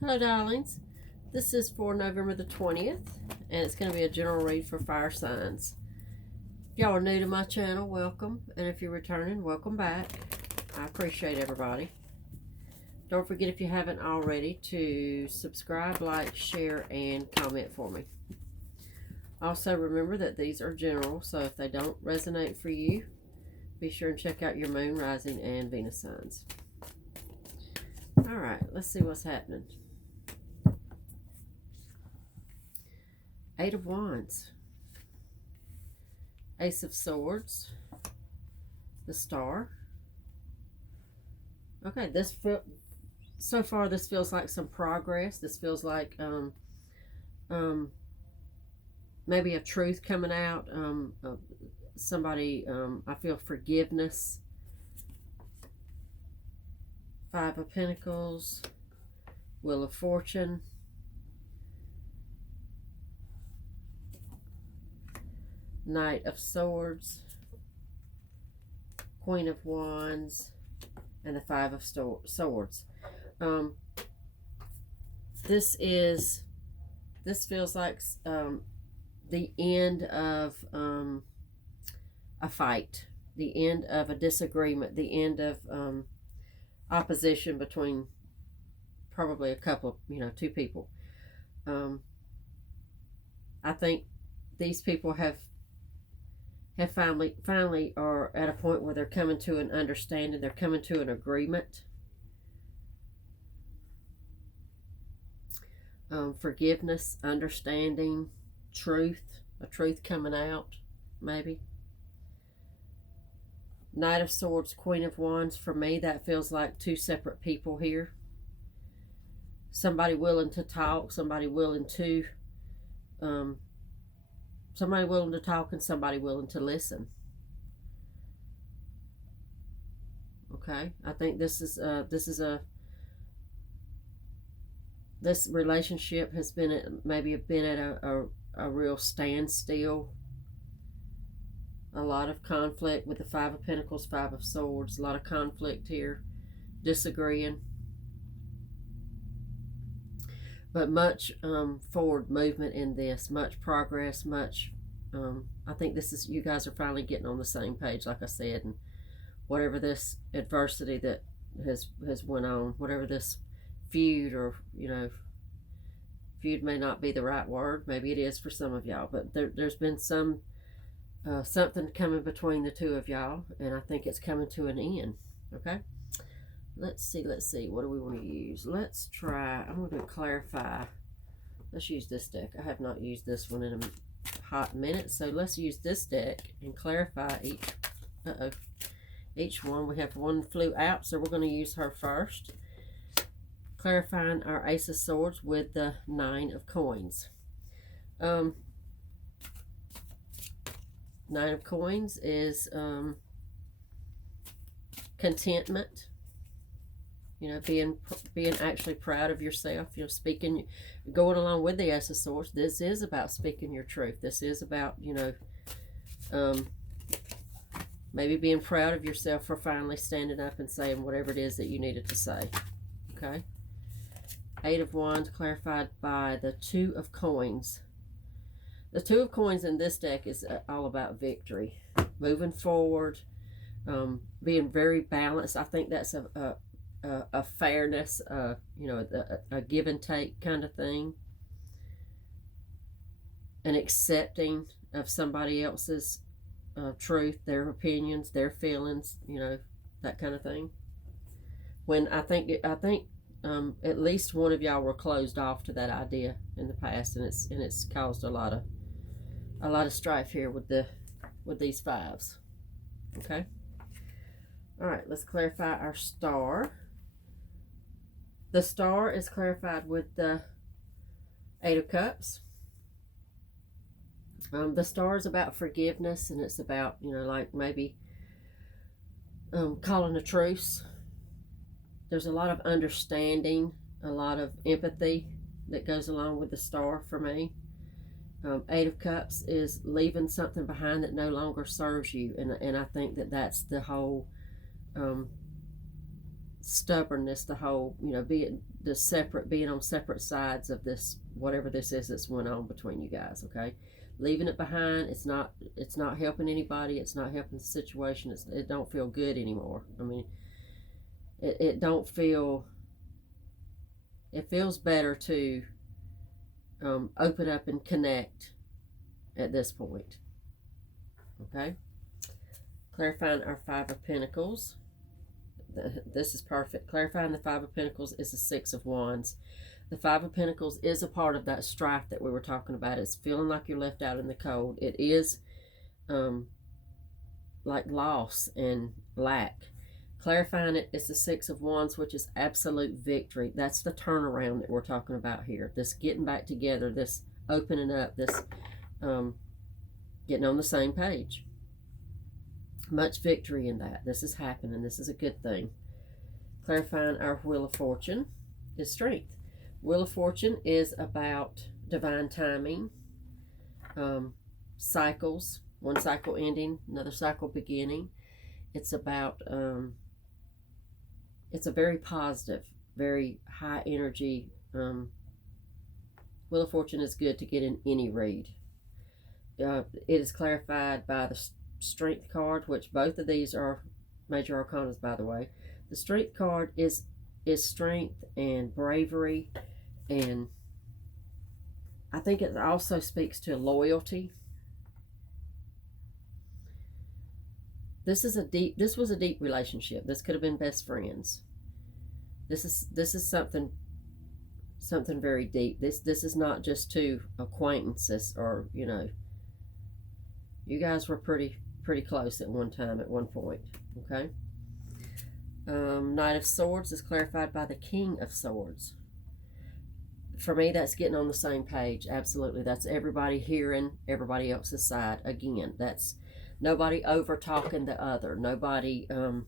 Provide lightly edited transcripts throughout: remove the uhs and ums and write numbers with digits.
Hello, darlings. This is for November the 20th, and it's going to be a general read for fire signs. If y'all are new to my channel, welcome. And if you're returning, welcome back. I appreciate everybody. Don't forget, if you haven't already, to subscribe, like, share, and comment for me. Also, remember that these are general, so if they don't resonate for you, be sure and check out your moon, rising, and Venus signs. All right, let's see what's happening. Eight of Wands, Ace of Swords, the Star. Okay, so far this feels like some progress. This feels like maybe a truth coming out. Somebody, I feel forgiveness. Five of Pentacles, Wheel of Fortune, Knight of Swords, Queen of Wands, and the Five of Swords. This feels like the end of a fight, the end of a disagreement, the end of opposition between probably a couple, two people. I think these people have finally are at a point where they're coming to an understanding, they're coming to an agreement. Forgiveness, understanding, truth, a truth coming out, maybe. Knight of Swords, Queen of Wands, for me, that feels like two separate people here. Somebody willing to talk, somebody willing to talk, and somebody willing to listen. Okay, I think this relationship has been at a real standstill. A lot of conflict with the Five of Pentacles, Five of Swords. A lot of conflict here, disagreeing. But much forward movement in this, much progress, much. I think you guys are finally getting on the same page, like I said, and whatever this adversity that has went on, whatever this feud, or feud may not be the right word, maybe it is for some of y'all, but there's been something coming between the two of y'all, and I think it's coming to an end. Okay, let's see, what do we want to use? Let's try, I'm going to clarify. Let's use this deck. I have not used this one in a hot minute, so let's use this deck and clarify each one. We have one flew out, so we're going to use her first, clarifying our Ace of Swords with the Nine of Coins. Nine of Coins is contentment, being actually proud of yourself, speaking, going along with the Ace of Swords. This is about speaking your truth. This is about, maybe being proud of yourself for finally standing up and saying whatever it is that you needed to say. Okay. Eight of Wands clarified by the Two of Coins. The Two of Coins in this deck is all about victory, moving forward, being very balanced. I think that's a fairness, a give and take kind of thing, an accepting of somebody else's truth, their opinions, their feelings, that kind of thing. When I think at least one of y'all were closed off to that idea in the past, and it's caused a lot of strife here with these fives. Okay. All right, let's clarify our star. The star is clarified with the Eight of Cups. The star is about forgiveness, and it's about, like maybe calling a truce. There's a lot of understanding, a lot of empathy that goes along with the star for me. Eight of Cups is leaving something behind that no longer serves you, and I think that's the whole stubbornness, the whole, the separate, being on separate sides of this, whatever this is that's went on between you guys, okay? Leaving it behind, it's not helping anybody, it's not helping the situation, it don't feel good anymore. I mean, it don't feel, it feels better to open up and connect at this point, okay? Clarifying our Five of Pentacles. This is perfect. Clarifying the Five of Pentacles is the Six of Wands. The Five of Pentacles is a part of that strife that we were talking about. It's feeling like you're left out in the cold. It is like loss and lack. Clarifying it is the Six of Wands, which is absolute victory. That's the turnaround that we're talking about here. This getting back together, this opening up, this getting on the same page. Much victory in that. This is happening. This is a good thing. Clarifying our Wheel of Fortune is strength. Wheel of Fortune is about divine timing, cycles, one cycle ending, another cycle beginning. It's about, it's a very positive, very high energy. Wheel of Fortune is good to get in any read. It is clarified by the Strength card, which both of these are major arcanas, by the way. The Strength card is strength and bravery, and I think it also speaks to loyalty. This was a deep relationship. This could have been best friends. This is something very deep. This is not just two acquaintances, or you guys were pretty close at one time, at one point, okay? Knight of Swords is clarified by the King of Swords. For me, that's getting on the same page. Absolutely. That's everybody hearing everybody else's side. Again, that's nobody over talking the other. Nobody, kind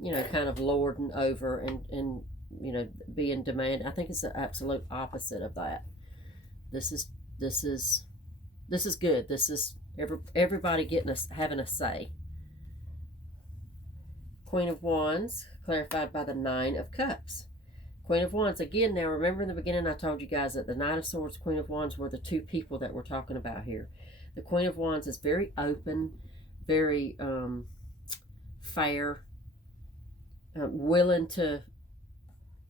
of lording over and being demanding. I think it's the absolute opposite of that. This is good. This is everybody having a say. Queen of Wands, clarified by the Nine of Cups. Queen of Wands, again, now remember in the beginning I told you guys that the Knight of Swords, Queen of Wands were the two people that we're talking about here. The Queen of Wands is very open, very fair, willing to,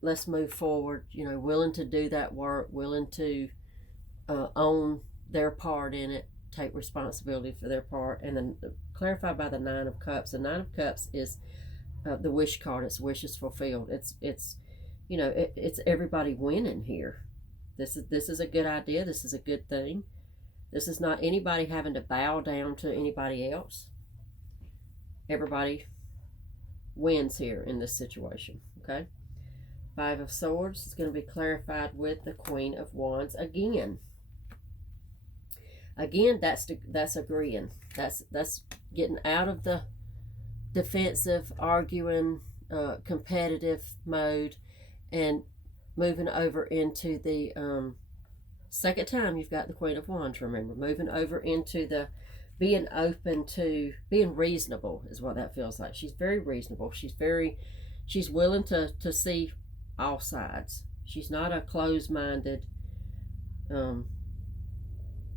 let's move forward, willing to do that work, willing to own their part in it, take responsibility for their part. And then clarified by the Nine of Cups. The Nine of Cups is the wish card. It's wishes fulfilled. It's everybody winning here. This is a good idea. This is a good thing. This is not anybody having to bow down to anybody else. Everybody wins here in this situation, okay? Five of Swords is going to be clarified with the Queen of Wands again. Again, that's agreeing. That's getting out of the defensive, arguing, competitive mode, and moving over into the second time you've got the Queen of Wands, remember, moving over into the being open to being reasonable is what that feels like. She's very reasonable. She's willing to see all sides. She's not a closed-minded,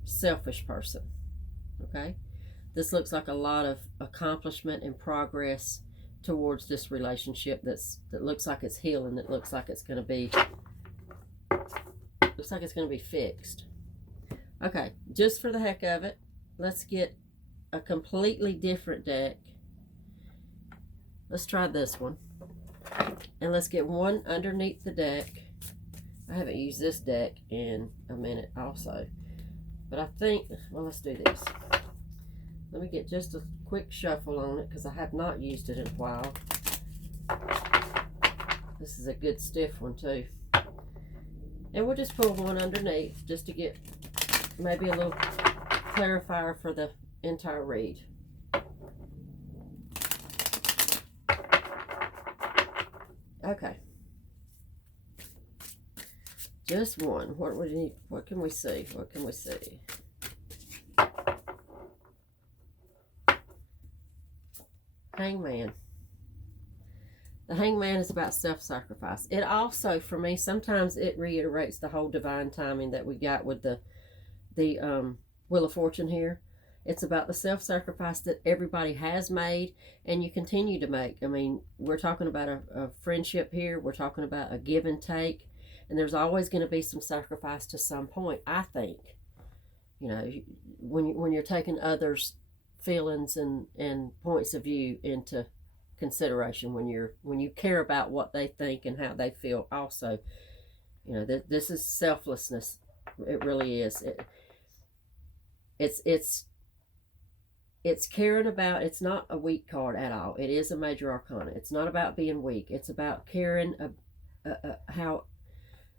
selfish person, okay? This looks like a lot of accomplishment and progress towards this relationship that looks like it's healing. It looks like it's going to be fixed. Okay, just for the heck of it, let's get a completely different deck. Let's try this one, and let's get one underneath the deck. I haven't used this deck in a minute also, but I think, well, let's do this. Let me get just a quick shuffle on it because I have not used it in a while. This is a good stiff one too. And we'll just pull one underneath just to get maybe a little clarifier for the entire read. Okay. Just one. What would you need? What can we see? What can we see? Hangman. The Hangman is about self-sacrifice. It also, for me, sometimes it reiterates the whole divine timing that we got with the Wheel of Fortune here. It's about the self-sacrifice that everybody has made and you continue to make. I mean, we're talking about a friendship here. We're talking about a give and take. And there's always going to be some sacrifice to some point, I think. You know, when you're taking others' feelings and points of view into consideration, when you care about what they think and how they feel also, you know, this is selflessness. It really is. It's it's caring about. It's not a weak card at all. It is a major arcana. It's not about being weak. It's about caring how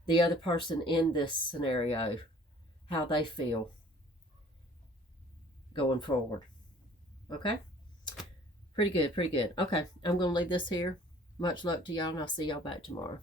the other person in this scenario, how they feel going forward. Okay, pretty good, pretty good. Okay, I'm gonna leave this here. Much luck to y'all, and I'll see y'all back tomorrow.